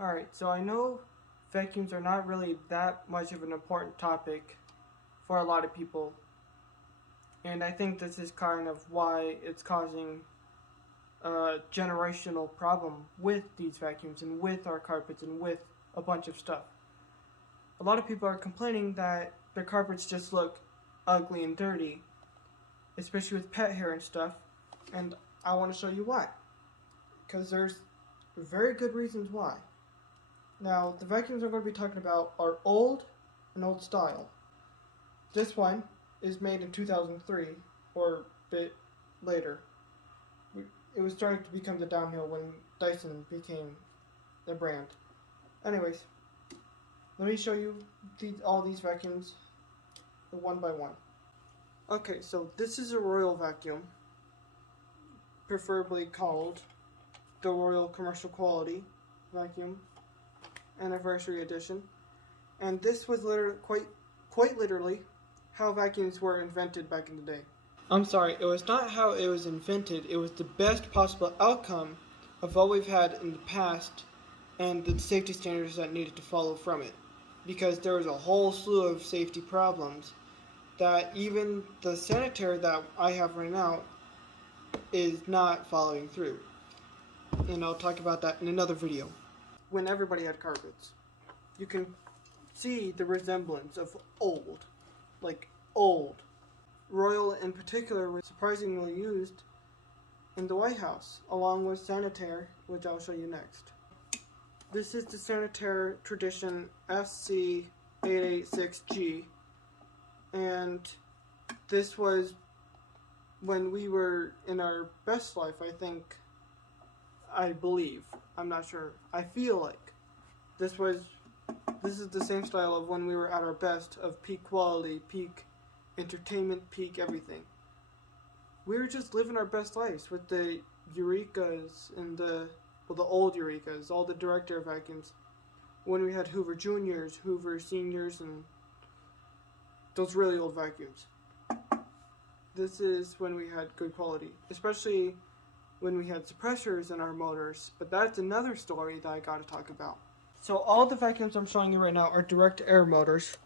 Alright, so I know vacuums are not really that much of an important topic for a lot of people. And I think this is kind of why it's causing a generational problem with these vacuums and with our carpets and with a bunch of stuff. A lot of people are complaining that their carpets just look ugly and dirty, especially with pet hair and stuff, and I want to show you why. Because there's very good reasons why. Now, the vacuums I'm going to be talking about are old and old style. This one is made in 2003, or a bit later. It was starting to become the downhill when Dyson became the brand. Anyways, let me show you all these vacuums one by one. Okay, so this is a Royal vacuum, preferably called the Royal Commercial Quality Vacuum Anniversary Edition. And this was literally, quite literally, how vacuums were invented back in the day. I'm sorry, it was not how it was invented, it was the best possible outcome of what we've had in the past and the safety standards that needed to follow from it. Because there was a whole slew of safety problems that even the sanitary that I have right now is not following through. And I'll talk about that in another video. When everybody had carpets, you can see the resemblance of old. Like old. Royal in particular was surprisingly used in the White House, along with Sanitaire, which I'll show you next. This is the Sanitaire Tradition SC886G, and this was when we were in our best life, I believe. I'm not sure. I feel like this is the same style of when we were at our best, of peak quality, peak entertainment, peak everything. We were just living our best lives with the Eurekas and the old Eurekas, all the direct air vacuums. When we had Hoover Juniors, Hoover Seniors, and those really old vacuums. This is when we had good quality, especially when we had suppressors in our motors, but that's another story that I gotta talk about. So all the vacuums I'm showing you right now are direct air motors,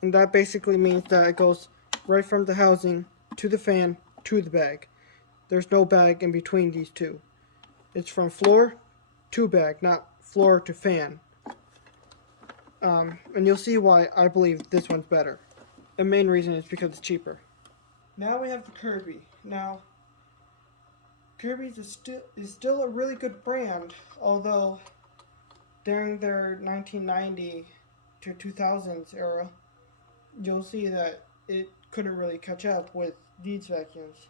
and that basically means that it goes right from the housing to the fan to the bag. There's no bag in between these two. It's from floor to bag, not floor to fan. And you'll see why I believe this one's better. The main reason is because it's cheaper. Now we have the Kirby. Now, Kirby's is still a really good brand, although during their 1990 to 2000s era, you'll see that it couldn't really catch up with these vacuums,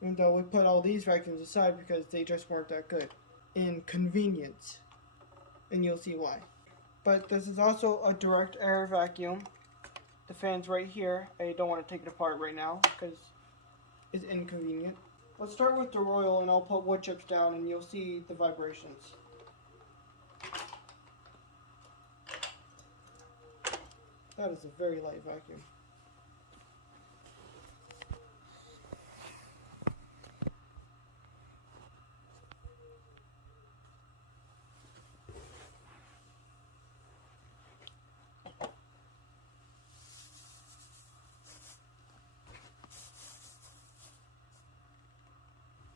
even though we put all these vacuums aside because they just weren't that good in convenience, and you'll see why. But this is also a direct air vacuum. The fan's right here. I don't want to take it apart right now because it's inconvenient. Let's start with the Royal, and I'll put wood chips down and you'll see the vibrations. That is a very light vacuum.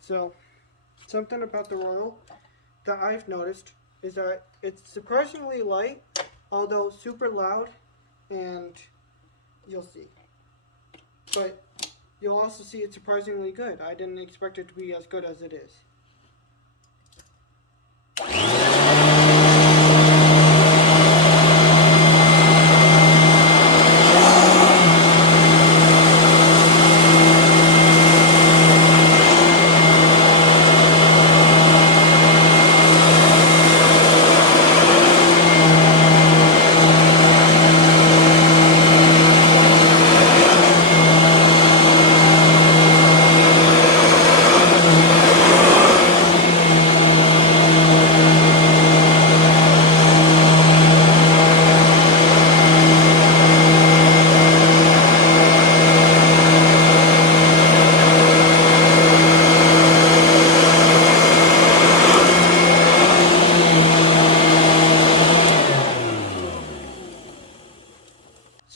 So, something about the Royal that I've noticed is that it's surprisingly light, although super loud, and you'll see. But you'll also see it's surprisingly good. I didn't expect it to be as good as it is.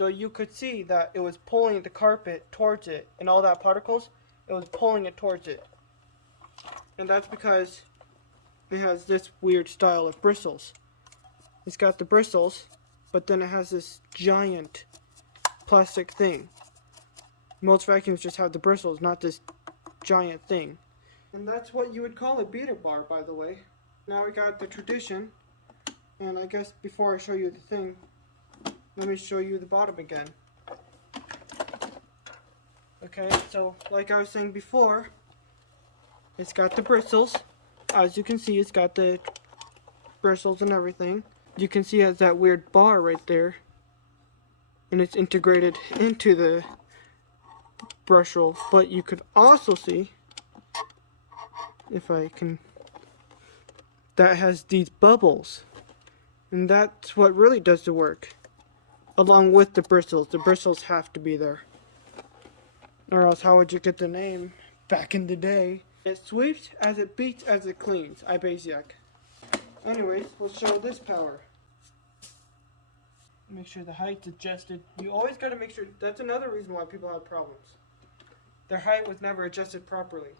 So you could see that it was pulling the carpet towards it, and all that particles, it was pulling it towards it. And that's because it has this weird style of bristles. It's got the bristles, but then it has this giant plastic thing. Most vacuums just have the bristles, not this giant thing. And that's what you would call a beater bar, by the way. Now we got the tradition, and I guess before I show you the thing, let me show you the bottom again. Okay, so like I was saying before, it's got the bristles. As you can see, it's got the bristles and everything. You can see it has that weird bar right there, and it's integrated into the brush roll. But you could also see, if I can, that has these bubbles, and that's what really does the work, along with the bristles. The bristles have to be there, or else how would you get the name back in the day? It sweeps as it beats as it cleans. Ibasiac. Anyways, let's show this power. Make sure the height's adjusted. You always got to make sure. That's another reason why people have problems. Their height was never adjusted properly.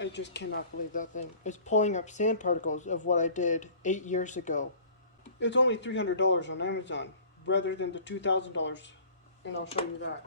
I just cannot believe that thing. It's pulling up sand particles of what I did 8 years ago. It's only $300 on Amazon, rather than the $2,000, and I'll show you that.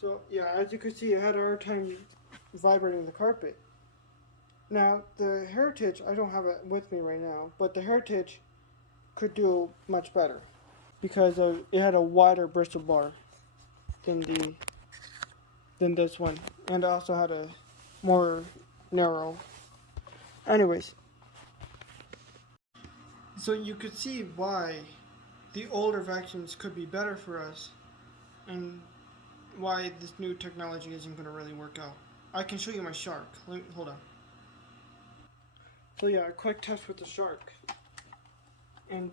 So yeah, as you can see, I had a hard time vibrating the carpet. Now, the Heritage, I don't have it with me right now, but the Heritage could do much better because it had a wider bristle bar than this one, and it also had a more narrow. Anyways, so you could see why the older vacuums could be better for us, and why this new technology isn't going to really work out. I can show you my shark. Hold on. So yeah, a quick test with the shark. And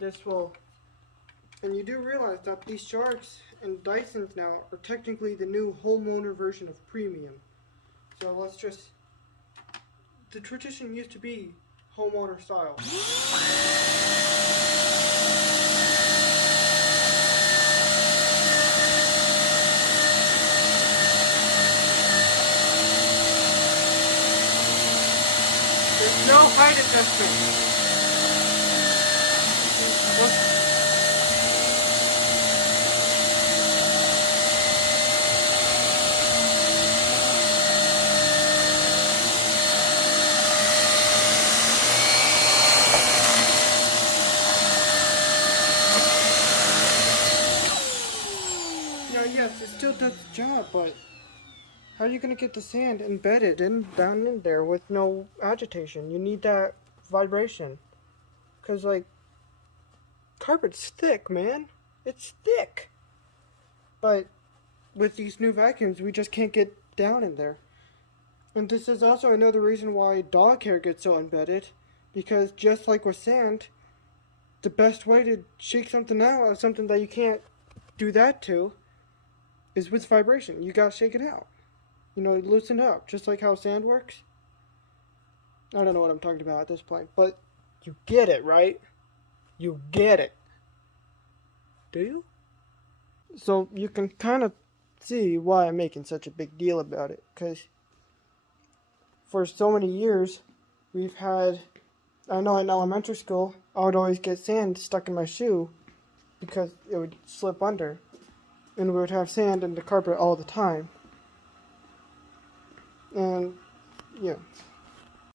and you do realize that these sharks and Dysons now are technically the new homeowner version of premium. So the tradition used to be homeowner style. No height adjustment. Yeah, yes, it still does the job, but how are you gonna get the sand embedded down in there with no agitation? You need that vibration. Cause like carpet's thick, man. It's thick. But with these new vacuums, we just can't get down in there. And this is also another reason why dog hair gets so embedded, because just like with sand, the best way to shake something out of something that you can't do that to is with vibration. You gotta shake it out. You know, loosen up, just like how sand works. I don't know what I'm talking about at this point, but you get it, right? You get it. Do you? So you can kind of see why I'm making such a big deal about it, because for so many years, we've had, I know in elementary school, I would always get sand stuck in my shoe because it would slip under, and we would have sand in the carpet all the time. And, yeah.